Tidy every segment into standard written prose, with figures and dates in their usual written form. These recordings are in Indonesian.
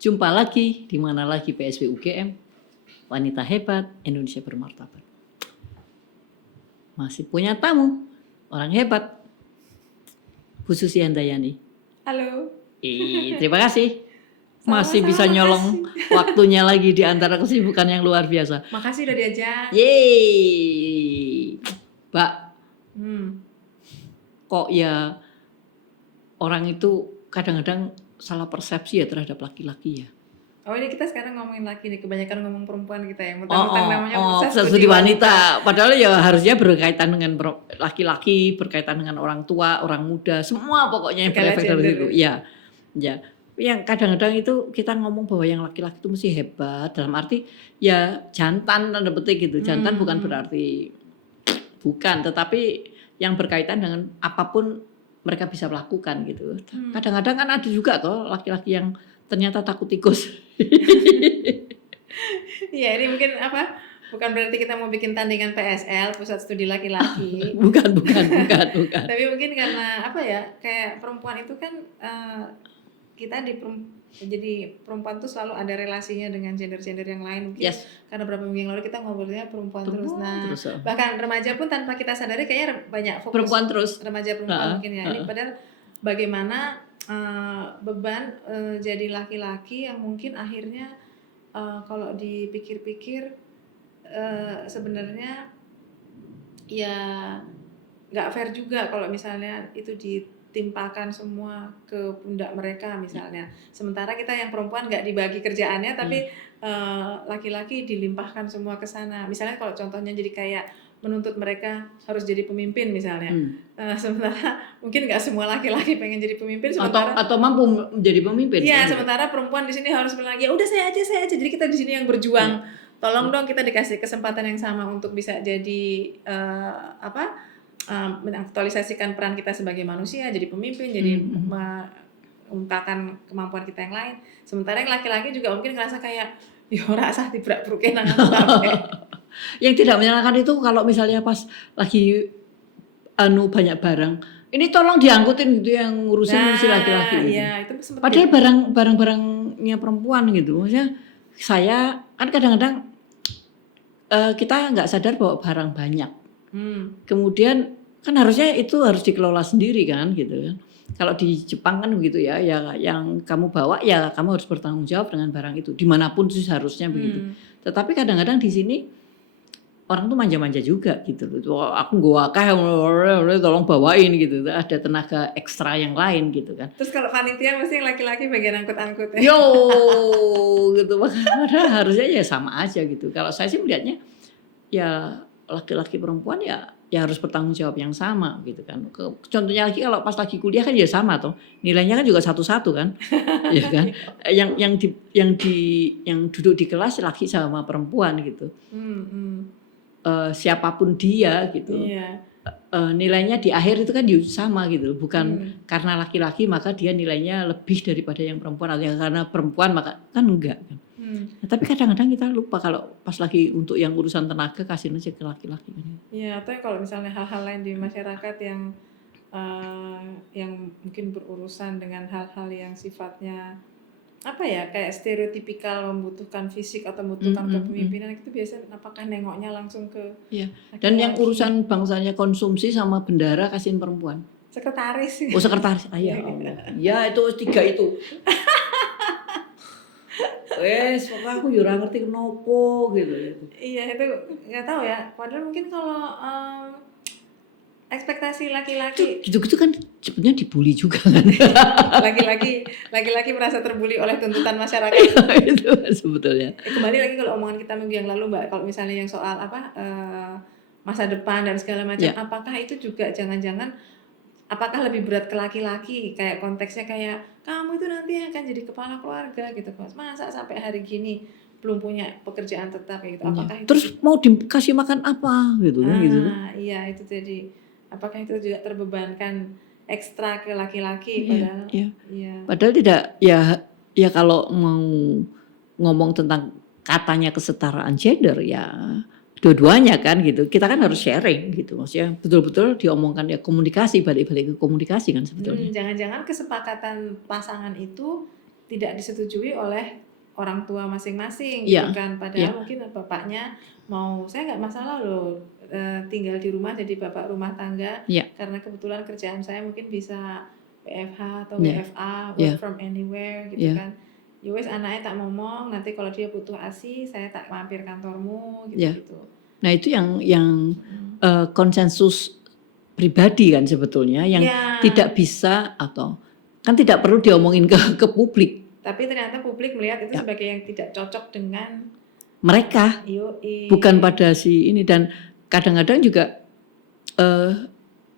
Jumpa lagi di mana lagi PSB UGM. Wanita hebat, Indonesia bermartabat. Masih punya tamu, orang hebat. Bu Susi Handayani. Halo. Terima kasih. Masih Sama-sama, bisa nyolong waktunya lagi di antara kesibukan yang luar biasa. Makasih udah diajak. Yeay. Mbak, kok ya orang itu kadang-kadang salah persepsi ya terhadap laki-laki ya. Oh ini kita sekarang ngomongin laki nih, kebanyakan ngomong perempuan kita ya. Mentang-mentang namanya Pusat Studi Wanita. Padahal ya harusnya berkaitan dengan laki-laki, berkaitan dengan orang tua, orang muda, semua pokoknya yang berefek dari situ. Ya. Yang kadang-kadang itu kita ngomong bahwa yang laki-laki itu mesti hebat, dalam arti ya jantan tanda petik gitu. Jantan bukan berarti tetapi yang berkaitan dengan apapun mereka bisa melakukan gitu. Kadang-kadang kan ada juga toh laki-laki yang ternyata takut tikus. Iya, ini mungkin apa? Bukan berarti kita mau bikin tandingan PSL, Pusat Studi Laki-laki. Bukan. Tapi mungkin karena apa ya? Kayak perempuan itu kan kita jadi perempuan tuh selalu ada relasinya dengan gender-gender yang lain mungkin. Yes. Karena beberapa minggu yang lalu kita ngobrolnya perempuan terus. Nah, bahkan remaja pun tanpa kita sadari kayaknya banyak fokus perempuan terus. Remaja perempuan mungkin ya. Ini padahal bagaimana beban jadi laki-laki yang mungkin akhirnya kalau dipikir-pikir sebenarnya ya nggak fair juga kalau misalnya itu ditimpakan semua ke pundak mereka misalnya. Sementara kita yang perempuan nggak dibagi kerjaannya tapi laki-laki dilimpahkan semua ke sana. Misalnya kalau contohnya jadi kayak menuntut mereka harus jadi pemimpin misalnya. Sementara mungkin nggak semua laki-laki pengen jadi pemimpin atau mampu menjadi pemimpin. Iya, sementara perempuan di sini harus bilang ya udah saya aja. Jadi kita di sini yang berjuang. Tolong dong kita dikasih kesempatan yang sama untuk bisa jadi mengaktualisasikan peran kita sebagai manusia, jadi pemimpin, jadi mengungkapkan kemampuan kita yang lain. Sementara yang laki-laki juga mungkin ngerasa kayak ya ora sah dibrak-bruke nang Yang tidak menyenangkan itu kalau misalnya pas lagi banyak barang, ini tolong diangkutin gitu yang ngurusin si laki-laki. Iya, itu padahal barang-barangnya perempuan gitu. Maksudnya saya kan kadang-kadang kita nggak sadar bawa barang banyak. Kemudian kan harusnya itu harus dikelola sendiri kan gitu kan. Kalau di Jepang kan begitu ya yang kamu bawa ya kamu harus bertanggung jawab dengan barang itu dimanapun sih harusnya begitu. Tetapi kadang-kadang di sini orang tuh manja-manja juga gitu loh. Aku gua tolong bawain gitu. Ada tenaga ekstra yang lain gitu kan. Terus kalau panitia mesti yang laki-laki bagian angkut-angkut. Yo gitu. Padahal harusnya ya sama aja gitu. Kalau saya sih melihatnya ya laki-laki perempuan ya harus bertanggung jawab yang sama gitu kan. Contohnya lagi kalau pas lagi kuliah kan ya sama toh. Nilainya kan juga satu-satu kan. Ya kan. Yang duduk di kelas laki sama perempuan gitu. Siapapun dia gitu. Nilainya di akhir itu kan sama gitu, bukan karena laki-laki maka dia nilainya lebih daripada yang perempuan atau karena perempuan maka kan enggak kan. Tapi kadang-kadang kita lupa kalau pas lagi untuk yang urusan tenaga kasih aja ke laki-laki kan. Iya, atau kalau misalnya hal-hal lain di masyarakat yang mungkin berurusan dengan hal-hal yang sifatnya apa ya kayak stereotipikal membutuhkan fisik atau membutuhkan kepemimpinan itu biasa apakah nengoknya langsung ke dan yang urusan bangsanya konsumsi sama bendara kasihin perempuan sekretaris sekretaris ya Allah ya itu 3 itu pokoknya aku juga ngerti kenapa gitu iya itu nggak tahu ya padahal mungkin kalau ekspektasi laki-laki gitu kan sebenarnya dibully juga kan laki-laki merasa terbuli oleh tuntutan masyarakat itu sebetulnya kembali lagi kalau omongan kita minggu yang lalu Mbak kalau misalnya yang soal masa depan dan segala macam apakah itu juga jangan-jangan apakah lebih berat ke laki-laki kayak konteksnya kayak kamu itu nanti akan jadi kepala keluarga gitu masa sampai hari gini belum punya pekerjaan tetap gitu apakah itu terus mau dikasih makan apa gitu kan gitu iya itu jadi apakah itu juga terbebankan ekstra ke laki-laki padahal tidak ya kalau mau ngomong tentang katanya kesetaraan gender ya dua-duanya kan gitu kita kan harus sharing gitu maksudnya betul-betul diomongkan ya komunikasi balik ke komunikasi kan sebetulnya jangan-jangan kesepakatan pasangan itu tidak disetujui oleh orang tua masing-masing Iya, gitu kan. Padahal mungkin bapaknya mau, saya nggak masalah loh tinggal di rumah jadi bapak rumah tangga iya, karena kebetulan kerjaan saya mungkin bisa WFH atau iya, WFA, iya, work from anywhere gitu iya. kan. Ya wes, anaknya tak ngomong, nanti kalau dia butuh ASI saya tak mampir kantormu Iya. gitu-gitu. Nah itu yang konsensus pribadi kan sebetulnya yang Ya, tidak bisa atau kan tidak perlu diomongin ke publik. tapi ternyata publik melihat itu Ya. sebagai yang tidak cocok dengan Mereka IOI. bukan pada si ini, dan kadang-kadang juga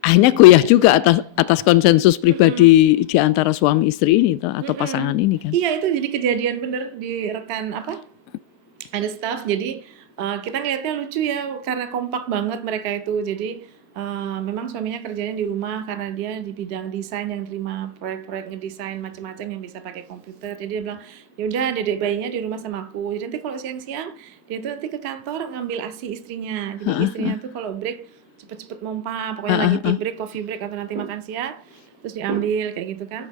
akhirnya goyah juga atas konsensus pribadi di antara suami istri ini atau pasangan ini kan. Iya, itu jadi kejadian bener di rekan ada staff. Jadi kita ngeliatnya lucu ya karena kompak banget mereka itu. Jadi memang suaminya kerjanya di rumah karena dia di bidang desain yang terima proyek-proyek ngedesain macam-macam yang bisa pakai komputer. Jadi dia bilang, ya udah dedek bayinya di rumah sama aku. Jadi nanti kalau siang-siang dia tuh nanti ke kantor ngambil ASI istrinya. Jadi istrinya tuh kalau break cepet-cepet mompa, pokoknya lagi tea break, coffee break atau nanti makan siang terus diambil kayak gitu kan.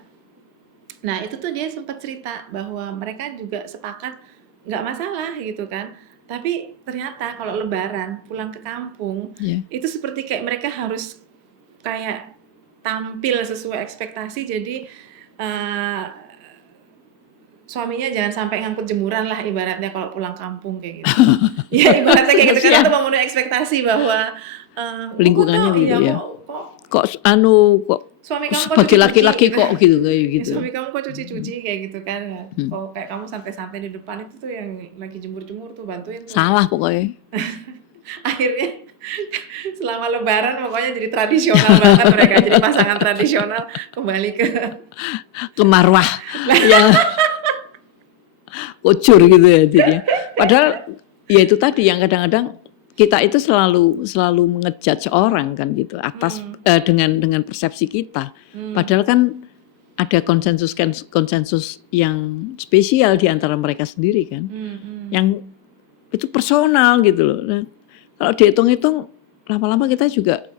Nah itu tuh dia sempat cerita bahwa mereka juga sepakat nggak masalah gitu kan. Tapi ternyata kalau lebaran pulang ke kampung itu seperti kayak mereka harus kayak tampil sesuai ekspektasi. Jadi suaminya jangan sampai ngangkut jemuran lah ibaratnya kalau pulang kampung kayak gitu. Ya ibaratnya kayak gitu kan, untuk memenuhi ekspektasi bahwa lingkungannya kok, gitu ya. Kok suami kamu sebagai laki-laki kok gitu kayak gitu. Suami kamu kok cuci-cuci kayak gitu kan ya. Kok kayak kamu santai-santai di depan itu tuh yang lagi jemur-jemur tuh bantuin tuh. Salah pokoknya. Akhirnya selama lebaran pokoknya jadi tradisional banget mereka, jadi pasangan tradisional kembali ke marwah yang kocur gitu ya jadinya. Padahal ya itu tadi yang kadang-kadang kita itu selalu mengejudge orang kan gitu atas dengan persepsi kita. Padahal kan ada konsensus yang spesial di antara mereka sendiri kan. Yang itu personal gitu loh. Nah, kalau dihitung-hitung lama-lama kita juga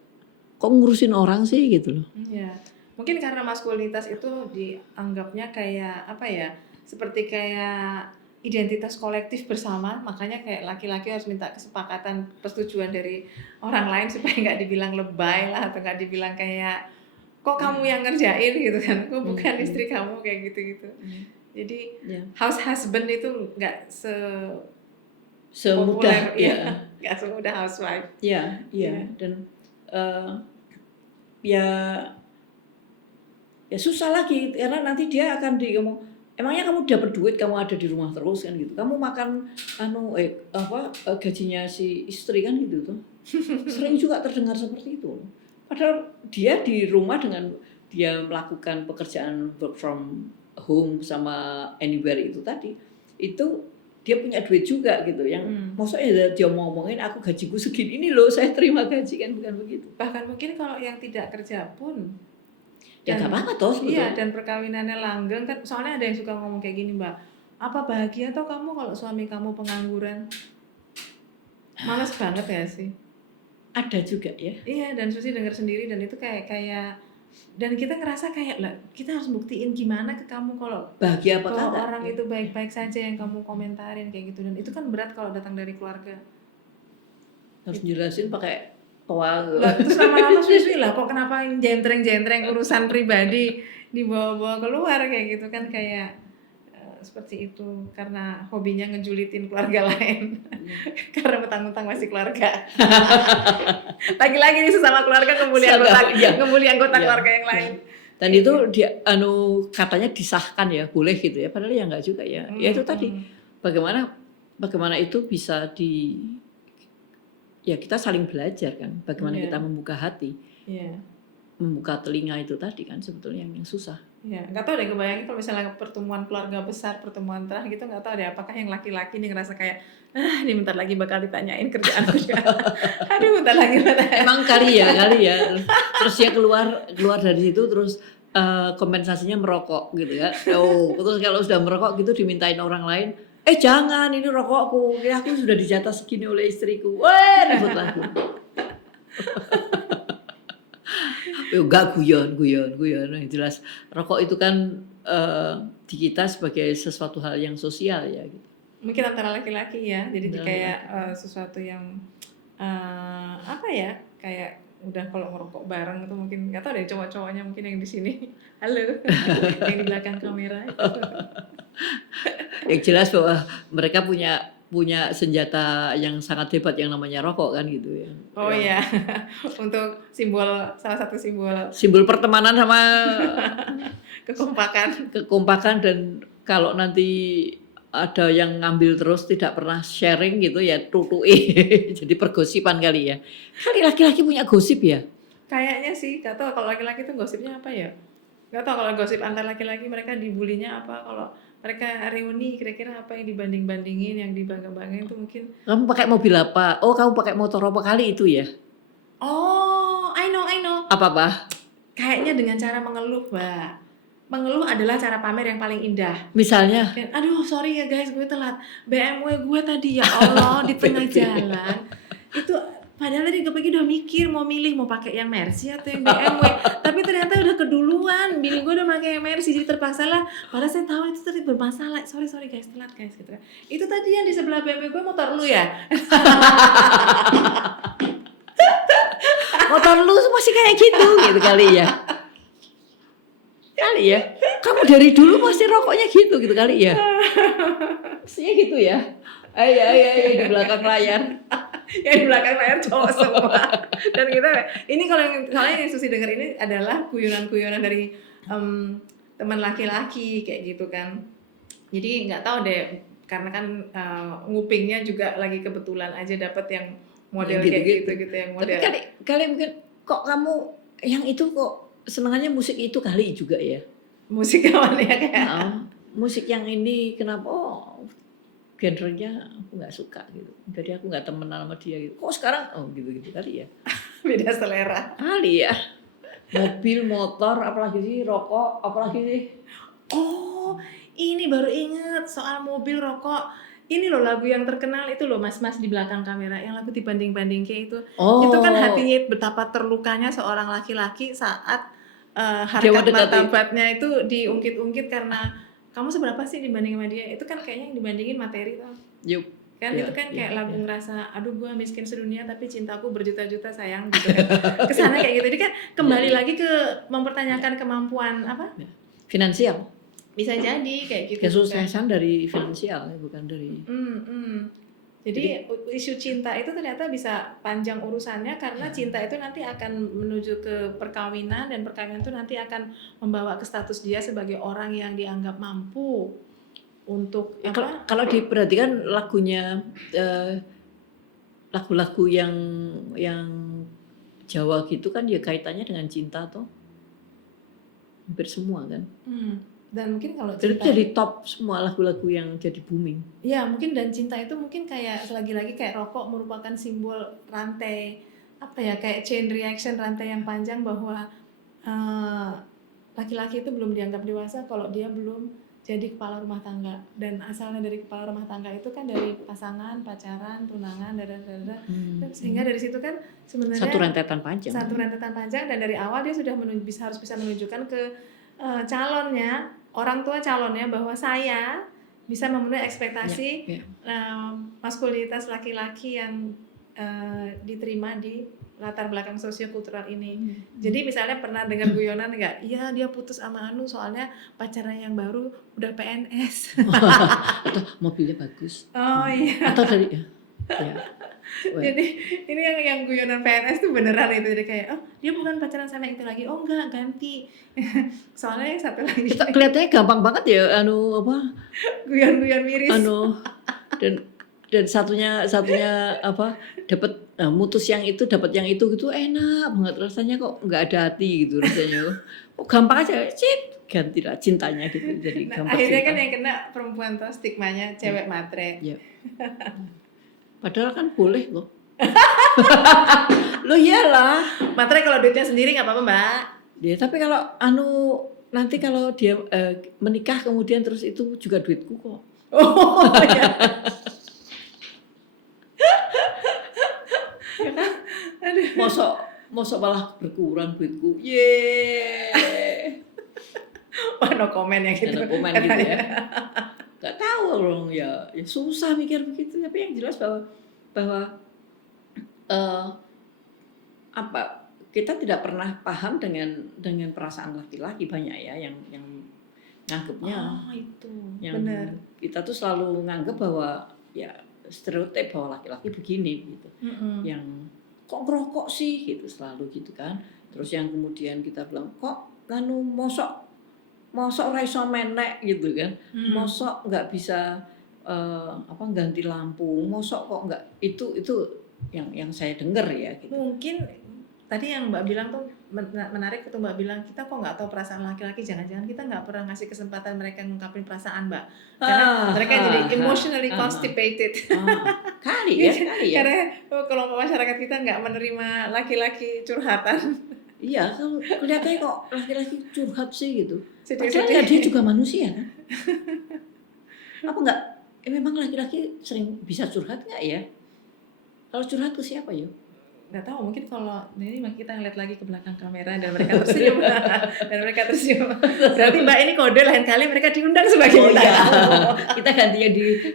kok ngurusin orang sih gitu loh. Iya. Mungkin karena maskulinitas itu dianggapnya kayak apa ya? Seperti kayak identitas kolektif bersama, makanya kayak laki-laki harus minta kesepakatan, persetujuan dari orang lain supaya nggak dibilang lebay lah, atau nggak dibilang kayak kok kamu yang ngerjain gitu kan, kok bukan istri kamu kayak gitu-gitu. Jadi house husband itu nggak semudah ya, nggak semudah housewife. Iya. Dan ya susah lagi karena nanti dia akan ngomong, emangnya kamu dapat duit kamu ada di rumah terus kan gitu, kamu makan gajinya si istri kan gitu tuh. Sering juga terdengar seperti itu. Padahal dia di rumah dengan dia melakukan pekerjaan work from home sama anywhere itu tadi, itu dia punya duit juga gitu. Yang maksudnya dia ngomongin aku gajiku segini ini loh, saya terima gaji kan, bukan begitu. Bahkan mungkin kalau yang tidak kerja pun ya nggak apa-apa toh sebetulnya. Iya, dan perkawinannya langgeng kan, soalnya ada yang suka ngomong kayak gini, Mbak, apa bahagia toh kamu kalau suami kamu pengangguran? Males banget ya sih. Ada juga ya. Iya, dan Susi dengar sendiri, dan itu kayak dan kita ngerasa kayak lah kita harus buktiin gimana ke kamu kalau bahagia apa kalau kagak orang itu baik-baik saja yang kamu komentarin kayak gitu, dan itu kan berat kalau datang dari keluarga. Harus jelasin pakai toa. Terus lama-lama suwi lah kok kenapa jentreng-jentreng urusan pribadi dibawa-bawa keluar kayak gitu kan, kayak seperti itu karena hobinya ngejulitin keluarga lain. Karena mentang-mentang masih keluarga. Lagi-lagi nih sesama keluarga ngebully anggota keluarga yang lain. Dan itu dia katanya disahkan ya, boleh gitu ya, padahal ya enggak juga ya. Ya itu tadi bagaimana itu bisa ya kita saling belajar kan, bagaimana kita membuka hati, membuka telinga itu tadi kan sebetulnya yang susah. Ya, nggak tahu deh, kebayangin kalau misalnya pertemuan keluarga besar, pertemuan terakhir gitu, nggak tahu deh apakah yang laki-laki nih ngerasa kayak ini bentar lagi bakal ditanyain kerjaanku juga. Aduh, bentar lagi. Emang kali ya. Terus dia keluar dari situ terus kompensasinya merokok gitu ya. Terus kalau sudah merokok gitu dimintain orang lain, jangan, ini rokokku, ya aku sudah dijatah segini oleh istriku. Wah, ribut lagi. Enggak guyon. Jelas rokok itu kan di kita sebagai sesuatu hal yang sosial ya gitu. Mungkin antara laki-laki ya, jadi Antara kayak sesuatu yang apa ya, kayak udah kalau ngerokok bareng itu mungkin nggak tahu deh cowok-cowoknya mungkin yang di sini, halo, yang di belakang kamera. Yang jelas bahwa mereka punya senjata yang sangat hebat yang namanya rokok kan gitu ya. Oh iya, untuk salah satu Simbol pertemanan sama kekompakan. dan kalau nanti ada yang ngambil terus tidak pernah sharing gitu ya tutui. Jadi pergosipan kali ya. Kali laki-laki punya gosip ya? Kayaknya sih, gak tahu kalau laki-laki tuh gosipnya apa ya. Gak tahu kalau gosip antar laki-laki mereka dibulinya apa, kalau mereka reuni kira-kira apa yang dibanding-bandingin, yang dibangga-banggain tuh mungkin. Kamu pakai mobil apa? Oh, kamu pakai motor apa kali itu ya? Oh, I know. Apa? Kayaknya dengan cara mengeluh, Mbak. Mengeluh adalah cara pamer yang paling indah. Misalnya? Aduh, sorry ya guys, gue telat. BMW gue tadi ya Allah di tengah jalan. Itu padahal tadi gue udah mikir mau milih mau pakai yang Mercy atau yang BMW. Tapi ternyata udah keduluan. Bini gue udah pakai yang Mercy, jadi terpaksa lah. Padahal saya tahu itu tadi bermasalah. Sorry guys, telat guys gitu. Itu tadi yang di sebelah BMW gue motor lu ya? Motor lu masih kayak gitu kali ya. Kali ya. Kamu dari dulu masih rokoknya gitu kali ya. Mestinya gitu ya. Ayo di belakang layar. Yang di belakang layar cowok semua. Dan kita ini soalnya yang Susi denger ini adalah guyonan-guyonan dari teman laki-laki kayak gitu kan. Jadi nggak tahu deh, karena kan ngupingnya juga lagi kebetulan aja dapet yang model kayak gitu yang model. Tapi kali mungkin kok kamu yang itu kok senangannya musik itu kali juga ya. Musik apa ya kayak? Musik yang ini kenapa? Genrenya aku nggak suka gitu. Jadi aku nggak temenan sama dia gitu. Kok sekarang gitu kali ya. Beda selera. Kali ya. Mobil, motor, apalagi sih rokok, apalagi sih. Oh, ini baru inget soal mobil, rokok. Ini loh lagu yang terkenal itu loh mas-mas di belakang kamera, yang lagu dibanding-banding kayak itu. Itu kan hatinya betapa terlukanya seorang laki-laki saat harkat martabatnya itu diungkit-ungkit karena kamu seberapa sih dibanding sama dia. Itu kan kayaknya yang dibandingin materi tuh. Yup. Kan itu kan kayak lagu ngerasa aduh gue miskin sedunia tapi cintaku berjuta-juta sayang gitu kan. Kesana kayak gitu. Jadi kan kembali lagi ke mempertanyakan kemampuan apa? Finansial. Bisa jadi kayak gitu. Kesuksesan dari finansial bukan dari. Jadi isu cinta itu ternyata bisa panjang urusannya karena cinta itu nanti akan menuju ke perkawinan dan perkawinan itu nanti akan membawa ke status dia sebagai orang yang dianggap mampu untuk apa? Kalau diperhatikan lagunya lagu-lagu yang Jawa gitu kan ya kaitannya dengan cinta toh. Hampir semua kan. Dan mungkin kalau cinta jadi top semua lagu-lagu yang jadi booming. Ya mungkin, dan cinta itu mungkin kayak lagi-lagi kayak rokok merupakan simbol rantai apa ya, kayak chain reaction, rantai yang panjang bahwa laki-laki itu belum dianggap dewasa kalau dia belum jadi kepala rumah tangga, dan asalnya dari kepala rumah tangga itu kan dari pasangan, pacaran, tunangan, sehingga dari situ kan sebenarnya satu rentetan panjang dan dari awal dia sudah harus bisa menunjukkan ke calonnya, orang tua calonnya, bahwa saya bisa memenuhi ekspektasi maskulinitas laki-laki yang diterima di latar belakang sosiokultural ini. Jadi misalnya pernah dengar guyonan nggak? Iya dia putus sama Anu soalnya pacarnya yang baru udah PNS. Atau mobilnya bagus. Oh iya. Atau dari ya. Jadi ini yang guyonan PNS tuh beneran itu, jadi kayak dia bukan pacaran sama yang itu lagi, enggak ganti. Soalnya yang satu lagi kelihatannya gampang banget ya guyon-guyon miris. Dan satunya apa dapat mutus yang itu dapat yang itu gitu enak banget rasanya, kok nggak ada hati gitu rasanya. Kok gampang aja gantilah cintanya gitu, jadi gampang. Akhirnya cinta. Kan yang kena perempuan tuh stigmanya cewek matre. Padahal kan boleh loh. Lo iyalah. Matre kalau duitnya sendiri nggak apa-apa Mbak. Ya tapi kalau nanti kalau dia menikah kemudian terus itu juga duitku kok. Oh ya. Mosok malah berkurang duitku. Yeay. Wah, no comment ya gitu. No comment gitu ya. Nggak tahu dong ya susah mikir begitu. Tapi yang jelas bahwa apa kita tidak pernah paham dengan perasaan laki-laki banyak ya yang nganggapnya itu yang benar. Kita tuh selalu nganggap bahwa ya stereotip bahwa laki-laki begini gitu. Yang kok ngerokok sih gitu selalu gitu kan. Terus yang kemudian kita bilang kok mosok ora iso menek gitu kan. Mosok nggak bisa ganti lampu. Mosok kok nggak itu yang saya dengar ya gitu. Mungkin tadi yang Mbak bilang tuh menarik itu Mbak bilang kita kok nggak tahu perasaan laki-laki, jangan-jangan kita nggak pernah ngasih kesempatan mereka ngungkapin perasaan Mbak, karena mereka jadi emotionally constipated. Kali ya. Karena kelompok masyarakat kita nggak menerima laki-laki curhatan. Iya, kalau kelihatannya kok laki-laki curhat sih gitu. Sedih-sedih. Padahal ya dia juga manusia kan. Apa enggak? Memang laki-laki sering bisa curhat nggak ya? Kalau curhat ke siapa ya? Nggak tahu, mungkin kalau ini kita ngeliat lagi ke belakang kamera dan mereka tersenyum. Berarti Mbak ini kode lain kali mereka diundang sebagai iya. Kita gantinya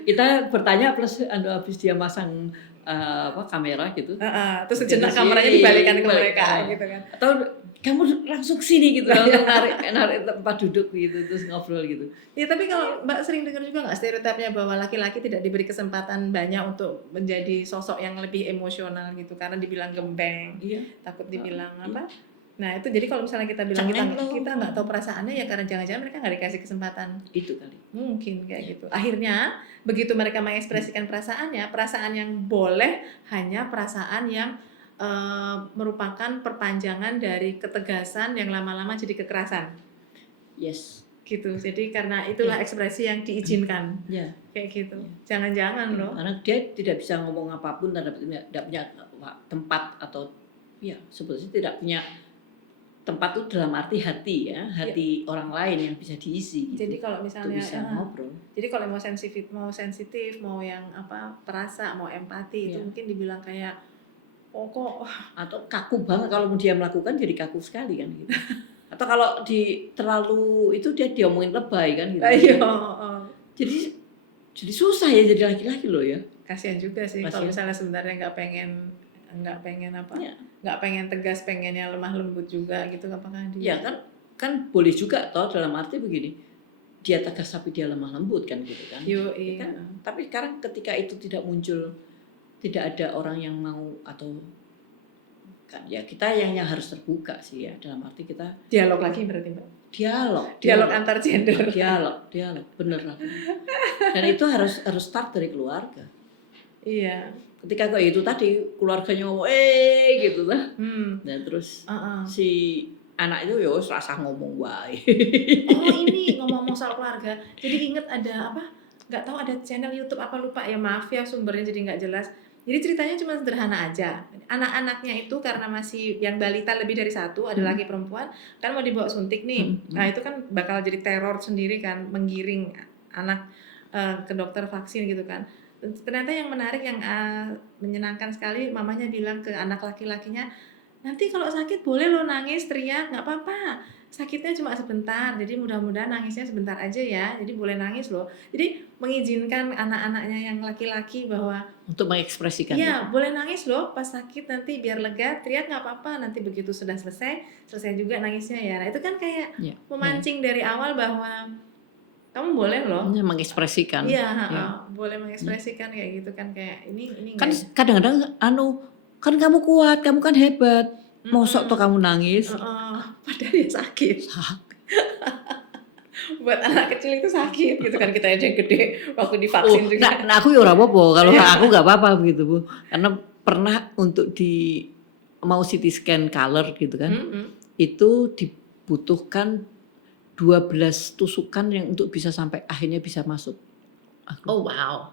kita bertanya plus habis dia masang kamera gitu. Terus sejenak kameranya dibalikan ke mereka gitu kan. Atau kamu langsung sini gitu, narik tempat duduk gitu terus ngobrol gitu. Ya tapi kalau Mbak sering dengar juga nggak stereotipnya bahwa laki-laki tidak diberi kesempatan banyak untuk menjadi sosok yang lebih emosional gitu karena dibilang gembeng, takut dibilang apa? Nah itu jadi kalau misalnya kita bilang kita nggak tahu perasaannya ya karena jangan-jangan mereka nggak dikasih kesempatan. Itu kali. Mungkin kayak gitu. Akhirnya begitu mereka mengekspresikan perasaannya, perasaan yang boleh hanya perasaan yang merupakan perpanjangan dari ketegasan yang lama-lama jadi kekerasan. Yes. Gitu. Jadi karena itulah ekspresi yang diizinkan. Kayak gitu. Jangan-jangan loh. Karena dia tidak bisa ngomong apapun dan tidak punya tempat atau sebetulnya tidak punya tempat itu dalam arti hati ya, hati orang lain yang bisa diisi. Gitu. Jadi kalau misalnya bisa ngobrol. Jadi kalau mau sensitif, mau yang perasa, mau empati itu mungkin dibilang kayak kok atau kaku banget kalau dia melakukan jadi kaku sekali kan gitu. Atau kalau terlalu itu dia diomongin lebay kan gitu. Jadi susah ya jadi laki-laki loh ya. Kasihan juga sih kalau misalnya sebenarnya nggak pengen tegas, pengennya lemah lembut juga gitu, apakah dia? Ya kan boleh juga toh dalam arti begini. Dia tegas tapi dia lemah lembut kan gitu kan. Iya. Kan? Tapi sekarang ketika itu tidak muncul, tidak ada orang yang mau atau kan ya kita yang harus terbuka sih ya dalam arti kita dialog lagi berarti Mbak. Dialog antar gender. Dialog bener lah. Dan itu harus start dari keluarga. Iya. Ketika kayak itu tadi keluarganya ngomong gitu lah. Dan terus si anak itu ya rasa ngomong wae. Ini ngomong soal keluarga. Jadi inget ada nggak tahu ada channel YouTube apa lupa ya, maaf ya sumbernya jadi nggak jelas. Jadi ceritanya cuma sederhana aja. Anak-anaknya itu karena masih yang balita lebih dari satu, ada laki perempuan, kan mau dibawa suntik nih. Nah itu kan bakal jadi teror sendiri kan, menggiring anak ke dokter vaksin gitu kan. Ternyata yang menarik, yang menyenangkan sekali, mamanya bilang ke anak laki-lakinya, nanti kalau sakit boleh lo nangis, teriak, nggak apa-apa. Sakitnya cuma sebentar, jadi mudah-mudahan nangisnya sebentar aja ya. Jadi boleh nangis loh. Jadi mengizinkan anak-anaknya yang laki-laki bahwa untuk mengekspresikan. Iya, boleh nangis loh pas sakit, nanti biar lega, teriak nggak apa-apa. Nanti begitu sudah selesai juga nangisnya ya. Nah itu kan kayak memancing dari awal bahwa kamu boleh loh mengekspresikan. Boleh mengekspresikan kayak gitu kan, kayak ini kan kadang-kadang kan kamu kuat, kamu kan hebat. Mosok tuh kamu nangis. Padahal ya sakit. Buat anak kecil itu sakit gitu kan, kita aja gede waktu divaksin juga. Nah aku ya ora apa-apa, kalau aku nggak apa-apa begitu Bu. Karena pernah untuk mau CT scan color gitu kan. Itu dibutuhkan 12 tusukan yang untuk bisa sampai akhirnya bisa masuk. Wow.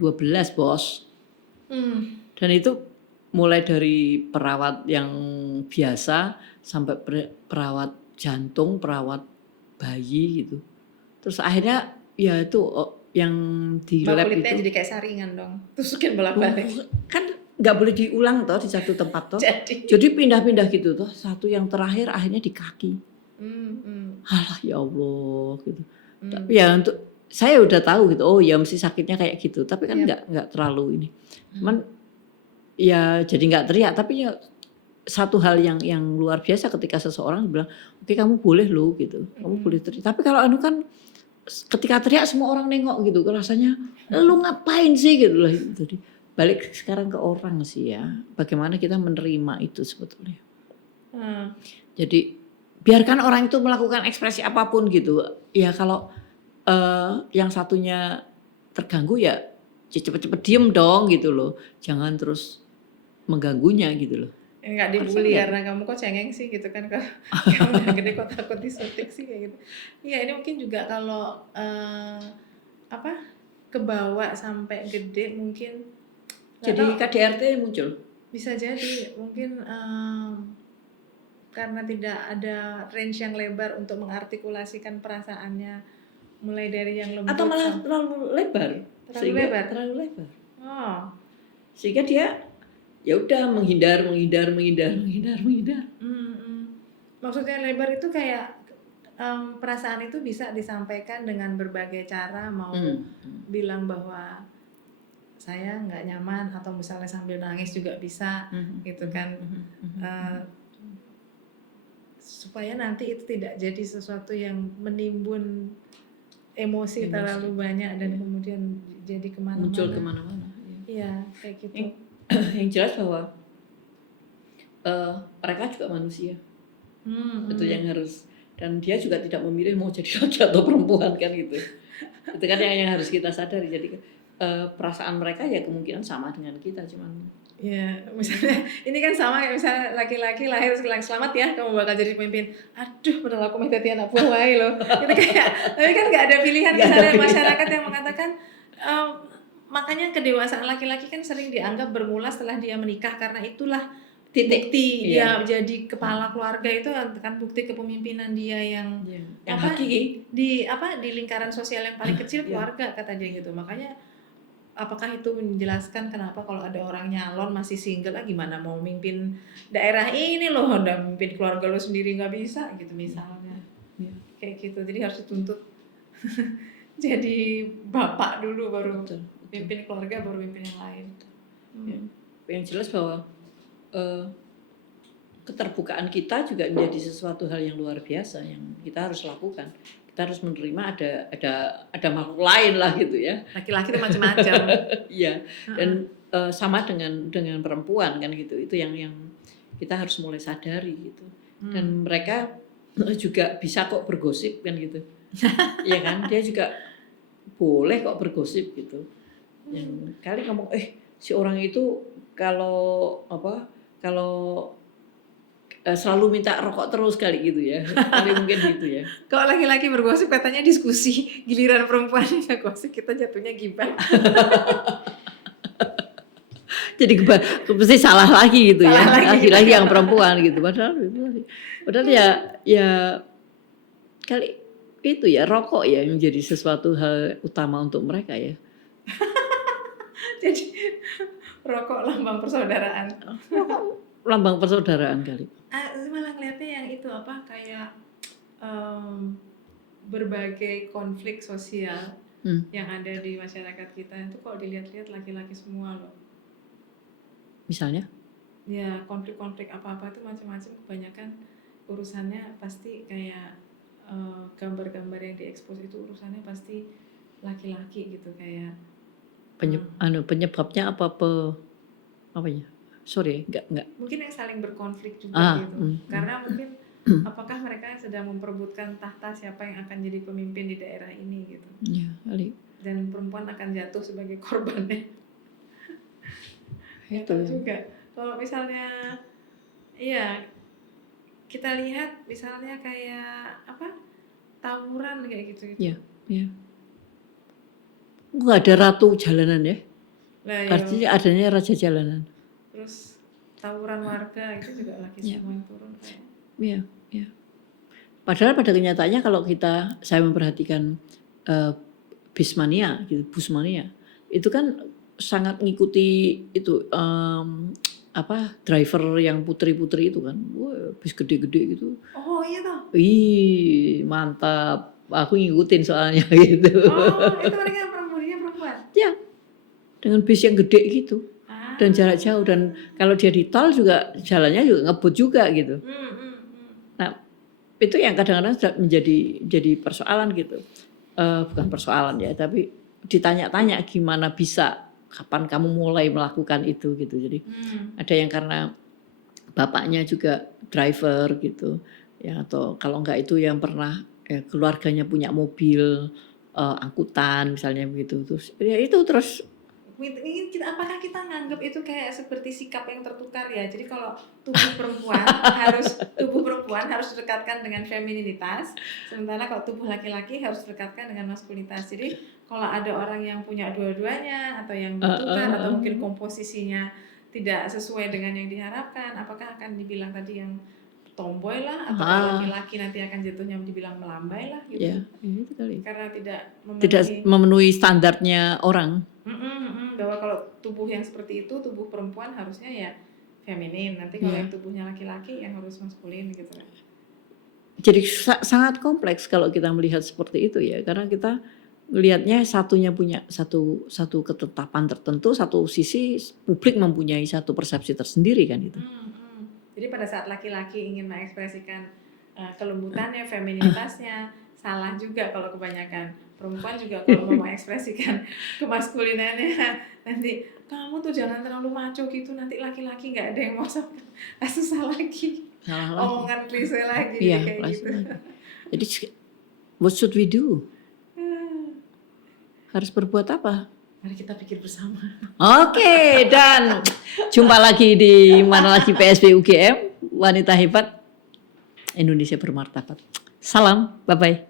12 bos. Dan itu mulai dari perawat yang biasa sampai perawat jantung, perawat bayi gitu. Terus akhirnya ya itu yang di lab itu. Kulitnya jadi kayak saringan dong. Tusukin bolak-balik. Kan nggak boleh diulang toh di satu tempat toh. Jadi pindah-pindah gitu toh. Satu yang terakhir akhirnya di kaki. Alah ya Allah gitu. Tapi ya untuk saya udah tahu gitu, oh ya mesti sakitnya kayak gitu. Tapi kan nggak terlalu ini. Cuman ya jadi nggak teriak. Tapi ya satu hal yang luar biasa ketika seseorang bilang, oke kamu boleh loh gitu, kamu boleh teriak. Tapi kalau anu kan ketika teriak semua orang nengok gitu, rasanya lu ngapain sih gitu lah. Jadi balik sekarang ke orang sih ya, bagaimana kita menerima itu sebetulnya. Jadi biarkan orang itu melakukan ekspresi apapun gitu. Ya kalau yang satunya terganggu ya cepet-cepet diem dong gitu loh. Jangan terus mengganggunya gitu loh. Nggak dibully karena kamu kok cengeng sih gitu kan, kalau kamu udah gede kok takut disuntik sih kayak gitu. Iya ini mungkin juga kalau kebawa sampai gede mungkin. Jadi KDRT muncul. Bisa jadi mungkin karena tidak ada range yang lebar untuk mengartikulasikan perasaannya, mulai dari yang lembut atau malah terlalu lebar. Terlalu lebar. Sehingga dia ya udah menghindar. Maksudnya lebar itu kayak perasaan itu bisa disampaikan dengan berbagai cara, mau bilang bahwa saya nggak nyaman atau misalnya sambil nangis juga bisa gitu kan, supaya nanti itu tidak jadi sesuatu yang menimbun emosi terlalu banyak dan kemudian jadi kemana-mana. Muncul kemana-mana. Iya kayak gitu. Yang jelas bahwa mereka juga manusia. Itu yang harus, dan dia juga tidak memilih mau jadi laki atau perempuan kan gitu. Itu kan yang harus kita sadari. Jadi perasaan mereka ya kemungkinan sama dengan kita, cuman ya misalnya ini kan sama kayak misalnya laki-laki lahir selamat ya kamu bakal jadi pemimpin, aduh padahal aku mau jadi anak buah wae loh. Itu kayak tapi kan nggak ada pilihan. Misalnya masyarakat yang mengatakan makanya kedewasaan laki-laki kan sering dianggap bermula setelah dia menikah, karena itulah bukti dia jadi kepala keluarga, itu kan bukti kepemimpinan dia yang hakiki di lingkaran sosial yang paling kecil, keluarga kata dia gitu. Makanya apakah itu menjelaskan kenapa kalau ada orang nyalon masih single gimana mau mimpin daerah ini loh, udah mimpin keluarga lo sendiri nggak bisa gitu misalnya. Kayak gitu, jadi harus dituntut jadi bapak dulu baru pimpin keluarga, baru pimpin yang lain. Yang jelas bahwa keterbukaan kita juga menjadi sesuatu hal yang luar biasa yang kita harus lakukan. Kita harus menerima ada makhluk lain lah gitu ya. Laki-laki itu macam-macam. Iya. Dan sama dengan perempuan kan gitu. Itu yang kita harus mulai sadari gitu. Dan mereka juga bisa kok bergosip kan gitu. Iya kan? Dia juga boleh kok bergosip gitu. Yang kali ngomong si orang itu kalau selalu minta rokok terus kali gitu ya. Kali mungkin gitu ya. Kalau laki-laki bergosip katanya diskusi, giliran perempuan yang gosip kita jatuhnya gibah. Jadi pasti salah lagi gitu ya. Lagi-lagi yang perempuan gitu. Padahal ya kali itu ya rokok ya yang menjadi sesuatu hal utama untuk mereka ya. Jadi rokok lambang persaudaraan. Lambang persaudaraan kali. Malah ngeliatnya yang itu kayak berbagai konflik sosial yang ada di masyarakat kita itu kalau dilihat-lihat laki-laki semua loh. Misalnya? Ya konflik-konflik apa-apa itu macam-macam, kebanyakan urusannya pasti kayak gambar-gambar yang diekspos itu urusannya pasti laki-laki gitu, kayak penyebabnya apa ya? Sorry, enggak. Mungkin yang saling berkonflik juga gitu. Karena mungkin apakah mereka sedang memperebutkan tahta siapa yang akan jadi pemimpin di daerah ini gitu. Iya, kali. Dan perempuan akan jatuh sebagai korbannya. Itu juga. Kalau misalnya kita lihat misalnya kayak tawuran kayak gitu. Iya. Nggak ada ratu jalanan ya. Artinya adanya raja jalanan. Terus tawuran warga itu juga lagi semua yang turun kayak. Iya. Padahal pada kenyataannya kalau saya memperhatikan bismania gitu, busmania, itu kan sangat ngikuti itu driver yang putri-putri itu kan. Wah, bis gede-gede gitu. Oh iya toh. Ih, mantap. Aku ngikutin soalnya gitu. Oh, itu mereka perempuan. Ya, dengan bis yang gede gitu. Dan jarak jauh, dan kalau dia di tol juga jalannya juga ngebut juga gitu. Nah, itu yang kadang-kadang menjadi persoalan gitu. Bukan persoalan ya, tapi ditanya-tanya gimana bisa, kapan kamu mulai melakukan itu gitu. Jadi ada yang karena bapaknya juga driver gitu ya, atau kalau enggak itu yang pernah keluarganya punya mobil angkutan misalnya begitu, terus ya itu terus. Apakah kita nganggap itu kayak seperti sikap yang tertukar ya? Jadi kalau tubuh perempuan harus didekatkan dengan femininitas, sementara kalau tubuh laki-laki harus didekatkan dengan maskulinitas. Jadi kalau ada orang yang punya dua-duanya atau yang bertukar atau mungkin komposisinya tidak sesuai dengan yang diharapkan, apakah akan dibilang tadi yang tomboy lah, atau laki-laki nanti akan jatuhnya dibilang melambai lah gitu. Ya, itu kali. Karena tidak memenuhi standarnya orang. Bahwa kalau tubuh yang seperti itu, tubuh perempuan harusnya ya feminin, nanti kalau yang tubuhnya laki-laki yang harus maskulin gitu. Jadi sangat kompleks kalau kita melihat seperti itu ya, karena kita melihatnya satunya punya satu ketetapan tertentu, satu sisi publik mempunyai satu persepsi tersendiri kan itu. Jadi pada saat laki-laki ingin mengekspresikan kelembutannya, femininitasnya, salah juga kalau kebanyakan. Perempuan juga kalau mau mengekspresikan kemaskulinannya, nanti kamu tuh jangan terlalu maco gitu, nanti laki-laki nggak ada yang mau sama, susah lagi. Omongan klise lagi kayak gitu. Jadi what should we do? Harus berbuat apa? Mari kita pikir bersama. Oke, dan jumpa lagi di mana lagi PSB UGM, wanita hebat, Indonesia bermartabat. Salam, bye-bye.